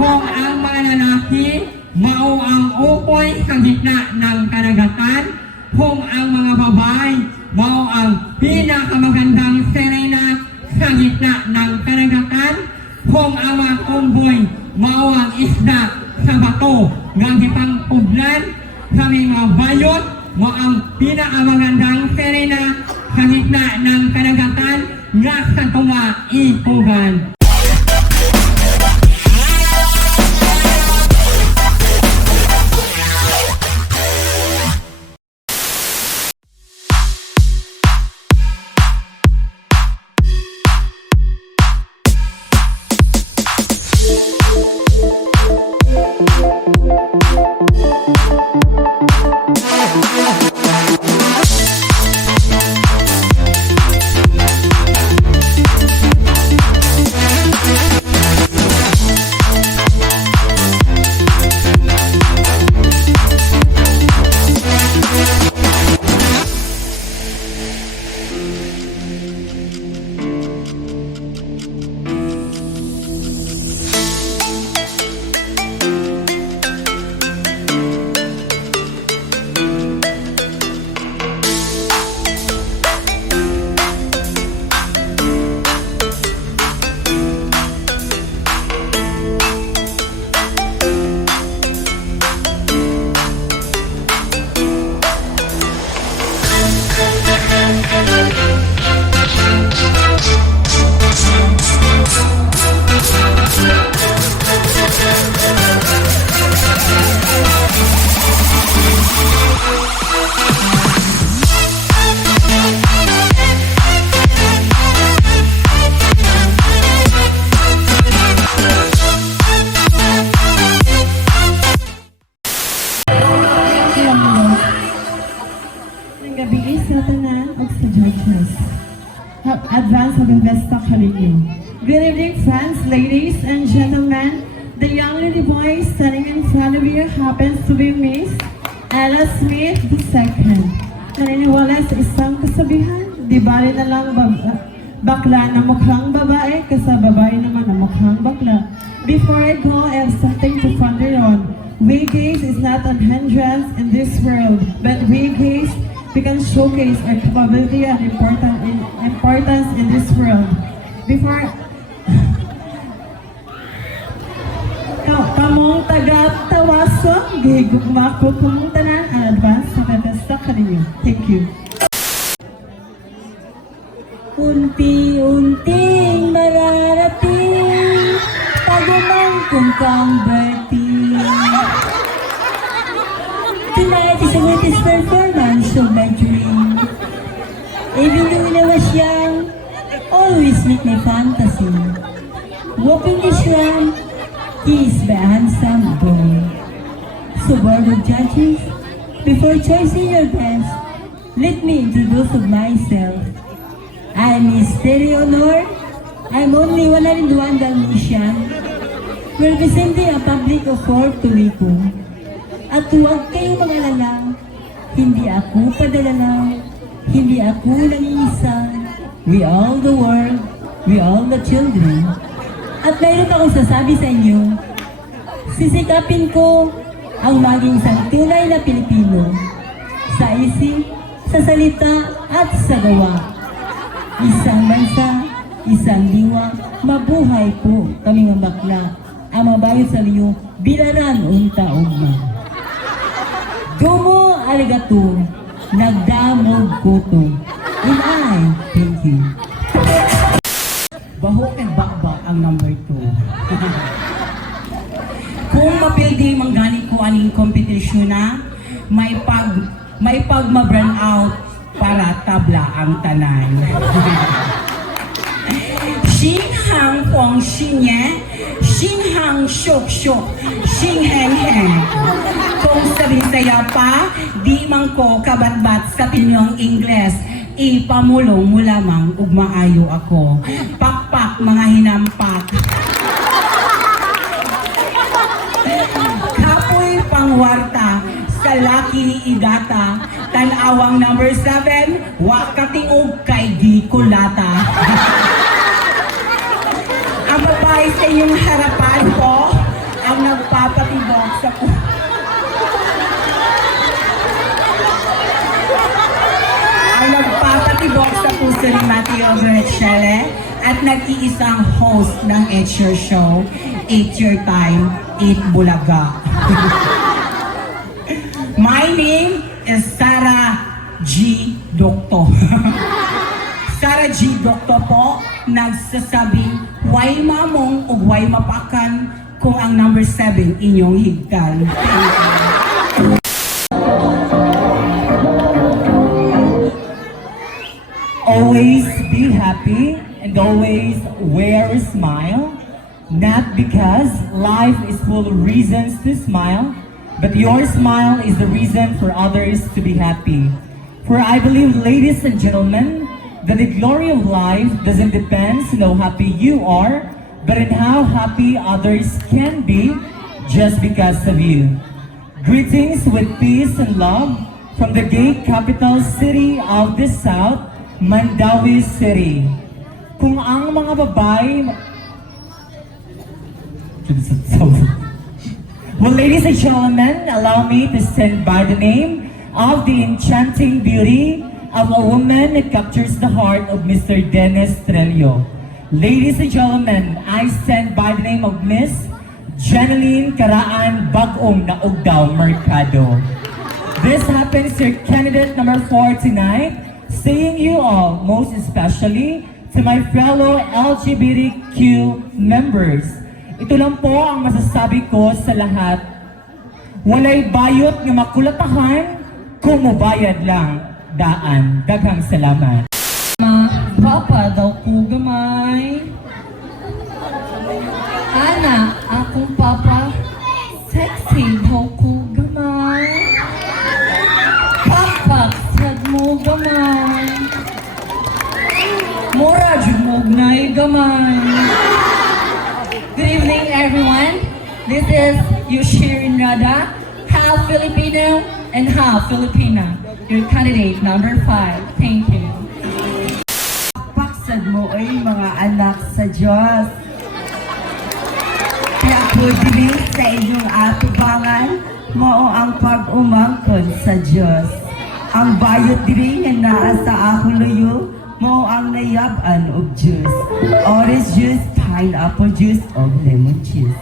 Kung ang mga lalaki, mao ang upoy sa gitna ng karagatan. Kung ang mga babae, mao ang pinakamagandang serena sa gitna ng karagatan. Kung ang mga kumboy, mao ang isda sa bato ng gipang puglan. Kami mga bayot, mao ang pinakamagandang serena sa gitna ng karagatan nga sa tunga ipugan. Advance of Ma2ke. Good evening, friends, ladies and gentlemen. The young lady boy standing in front of you happens to be Miss Ella Smith II. Naniniwala sa isang kasabihan, di bali na lang bakla na mukhang babae, kasi babae naman na mukhang bakla. Before I go, I have something to ponder on. We gays is not an hindrance in this world, but we gays, we can showcase our capability and importance in this world. Before kamong taga-tawaso, gihigugma ko kumong tanan ang advance sa Ma2ke ninyo. Thank you. Unti-unting mararating pagumangkong kang birthday. Tonight is the greatest performance of my dream. Even though when I was young, always meet my fantasy. Walking this ramp, kissed by a handsome boy. So board of judges, before choosing your best, let me introduce myself. I'm Miss Honor. I'm only 101 Dalmatian, representing a public of Puerto Rico. At huwag kayong mag-alala, hindi ako padalala, hindi ako nangingisa. We all the world, we all the children. At mayroon akong sasabi sa inyo, sisikapin ko ang maging isang tunay na Pilipino sa isip, sa salita at sa gawa. Isang bansa, isang diwa, mabuhay po kami mga bakla, ang mabayo sa liyo, bilaran unta-ugma. Domo arigato, nagdamog kuto. And I thank you. Bahok and bakbak ang number 2. Kung mapildi manggani ko aning kompetisyon na, may pag ma-burn out para tabla ang tanan. Xinhang Huang Xinye, Xinhang Shok Shok, Xinheng Heng. Kung sa Bisaya pa, di man ko kabatbat sa pinyong Ingles, ipamulong mo lamang ug maayo ako. Pakpak mga hinampak. Kapoy pangwarta sa laki igata, tanawang number 7, wa katingog kay di kulata. Ang babae sa inyong harapan po, sa ang nagpapatibok sa puso ni Ma2ke at nag-iisang host ng It's Your Show, It's Your Time, Eat Bulaga. My name is Sarah G. Dokto. Sarah G. Dokto po, nagsasabing, why mamong o why mapakan kung ang number 7 inyong higtan. Always be happy and always wear a smile. Not because life is full of reasons to smile, but your smile is the reason for others to be happy. For I believe, ladies and gentlemen, that the glory of life doesn't depend on how happy you are, but in how happy others can be just because of you. Greetings with peace and love from the gay capital city of the South, Ma2ke City. Kung ang mga babae... Well, ladies and gentlemen, allow me to stand by the name of the enchanting beauty of a woman that captures the heart of Mr. Dennis Trello. Ladies and gentlemen, I stand by the name of Miss Jeneline Karaan Bagong Naugdaw Mercado. This happens to candidate number 4 tonight, saying you all, most especially to my fellow LGBTQ members. Ito lang po ang masasabi ko sa lahat. Walay bayot nga makulatahan kung mubayad lang daan. Daghang salamat. Papa daw ko gamay. Ana, akong papa, sexy daw ko gamay. Pakpak, sad mo gamay. Mura, jumognay gamay. Good evening, everyone. This is Yushirin Rada, half Filipino and half Filipina. Your candidate number 5. Thank you. Paksad mo ay mga anak sa Diyos. Kaya po din sa inyong atubangan, mao ang pag-umangkon sa Diyos. Ang bayot din nga naa sa akong luyo, mao ang nayaban of juice. Orange juice, pineapple juice, o lemon juice.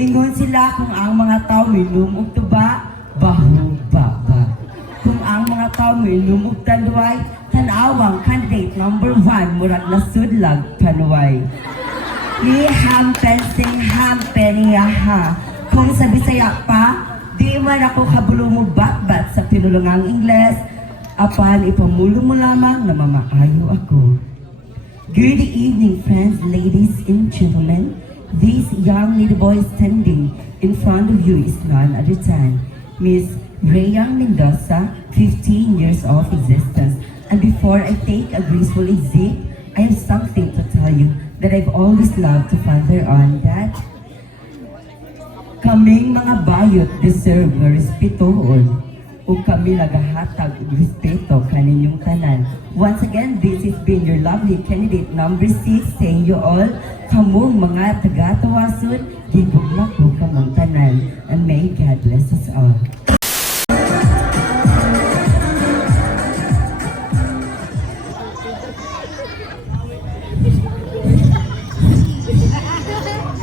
Ingon sila kung ang mga tao minum og tuba, baho baba. Kung ang mga tao minum og tanduay, tanawang candidate number 1, murag nasudlag tanduay. Ni hampen sing hampen yaha. Kung sa Bisaya pa, di man ako kabulong mo bat-bat sa pinulungang Ingles, apan ipamulo mo lamang na mamaayo ako. Good evening, friends, ladies and gentlemen. This young little boy standing in front of you is none other than Miss Rayang Mendoza, 15 years of existence. And before I take a graceful exit, I have something to tell you that I've always loved to ponder on, that kaming mga bayot deserve na respetoon o kami nagahatag og respeto kaninyong tanan. Once again, this has been your lovely candidate number 6, saying you all, kamong mga taga-tawason, gigugma po kamong tanan, and may God bless us all.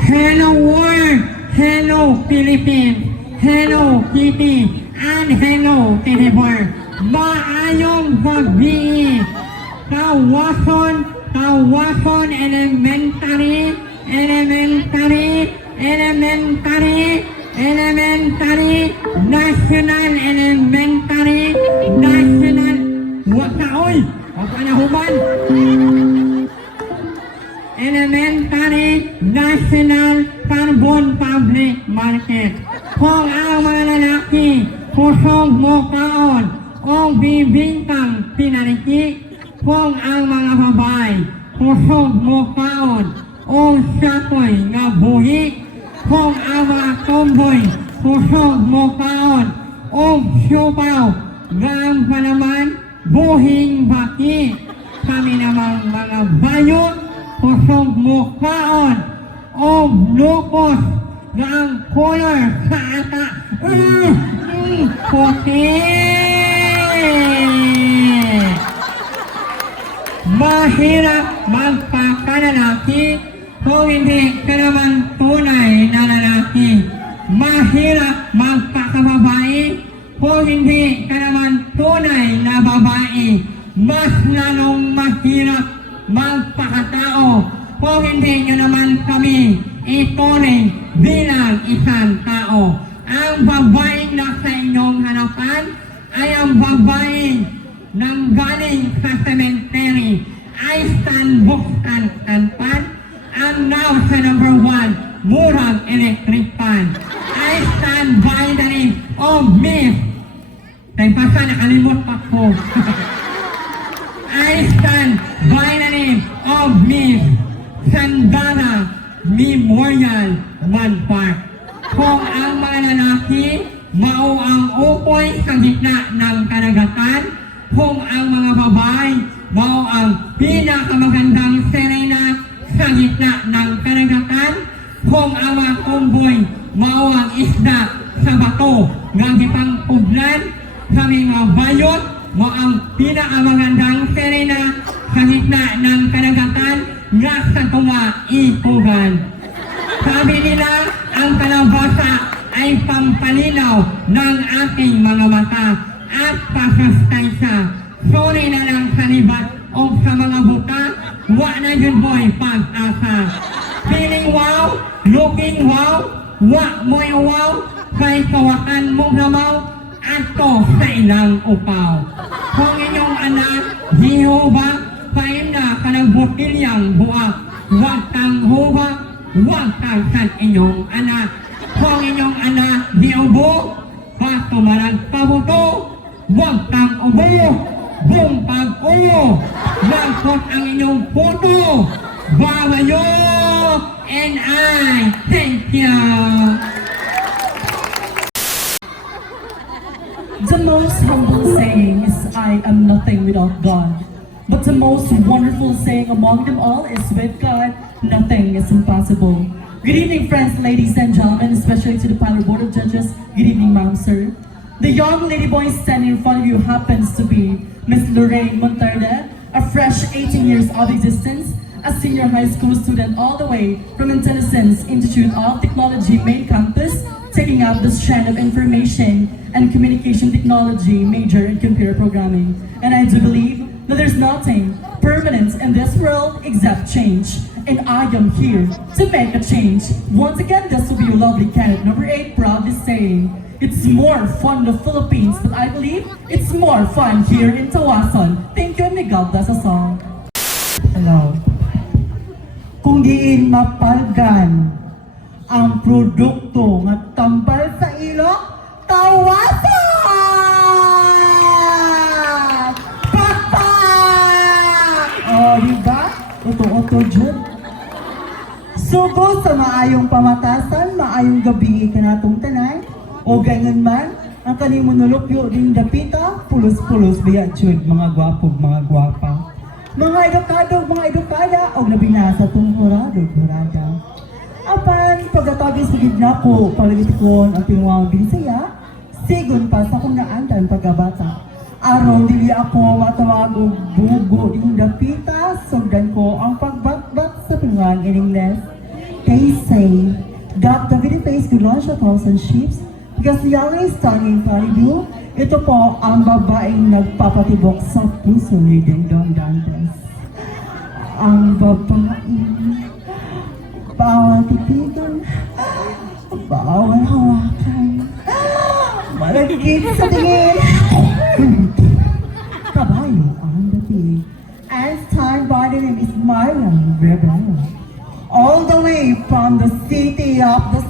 Hello world, hello Philippines, hello Kitty, and hello Tinifor. Maayong gabi, Tawason Elementary, National Elementary, National, wakaoy, waka na human. Elementary National Carbon Public Market. Kung ang mga lalaki kusog mo kaon o bibintang pinariki, kung ang mga babae kusog mo kaon o sakoy nga buhi, kung ang mga tomboy kusog mo kaon o siupaw nga ang palaman buhing baki. Kami namang mga bayot kusog mo kaon o lukos na ang color sa ata puti. Mahirap magpakanalaki kung hindi ka naman tunay na lalaki. Mahirap magpakababae kung hindi ka naman tunay na babae. Mas lalong mahirap magpakatao kung hindi nyo naman kami ituring bilang isang tao. Ang babaeng nasa inyong hanapan ay ang babaeng nang galing sa cemetery ay buksan tanpan. Ang now sa number 1 murang electric fan. I stand by the name of Miss. Taypasa, nakalimot pa ko. I stand by the name of Miss Sandara Memorial Manpark. Kung ang mga lalaki mao ang upoy sa gitna ng karagatan, kung ang mga babae mao ang pinakamagandang serena sa gitna ng karagatan, kung ang mga kumboy mao ang isda sa bato ng gipang puglan, kami mga bayot mo ang pinakamagandang serena sa gitna ng karagatan nga sa tumaipugan. Sabi nila, ang kalabasa ay pampalinaw ng ating mga mata at pasastansya. Sorry na lang sa libat o sa mga buta, wa na yun mo'y pag-asa. Feeling wow, looking wow, wa mo'y wow, kay kawakan mong namaw, ato sa ilang upaw. Kung inyong anak, Jehovah, paim na kanang butilyang buak, wag kang hubak, wag kang sa inyong anak. Kung inyong anak, Jehovah, patumarag pabuto, wag kang ubo, buong pag-ubo, wagkot ang inyong puto, babayo, and I thank you. The most humble saying is, I am nothing without God. But the most wonderful saying among them all is, with God, nothing is impossible. Good evening, friends, ladies and gentlemen, especially to the panel board of judges. Good evening, ma'am, sir. The young lady boy standing in front of you happens to be Miss Lorraine Monterde, a fresh 18 years of existence, a senior high school student all the way from Intelligence Institute of Technology main campus, taking up the strand of information and communication technology major in computer programming. And I do believe that there's nothing permanent in this world except change. And I am here to make a change. Once again, this will be your lovely candidate number 8, proudly saying, it's more fun in the Philippines, but I believe it's more fun here in Tawason. Thank you, and may God bless us all. Hello. Kung diin mapalgan ang produkto nga tambal sa ilok, Tawasan! Pakpak! O, diba? Oto-oto dyan. Sugo sa maayong pamatasan, maayong gabi ka natong tanan, o ganyan man, ang kanimo nulupyo din dapita, pulos-pulos biya jud mga gwapog, mga gwapa. Mga edukado, mga edukada, o nabinasa tong hurado-hurada. Apan, pagkatagis sa gidna ko, palagit ko ang pinawang Bisaya, sigon pa sa kong naandan pagkabata. Araw dili ako matawag og bugo din dapita, sugdan ko ang pagbatbat sa pinawang in English. They say that the video face could launch 1,000 ships because the young is standing in front of you. Ito po ang babaeng nagpapatibok sa puso ni Dingdong Dantes. Ang babaeng bawal titigan, bawal hawakan, malagkit sa tingin. Kabayo ang dating. And time by the name is Myron Rebel. All the way from the city of the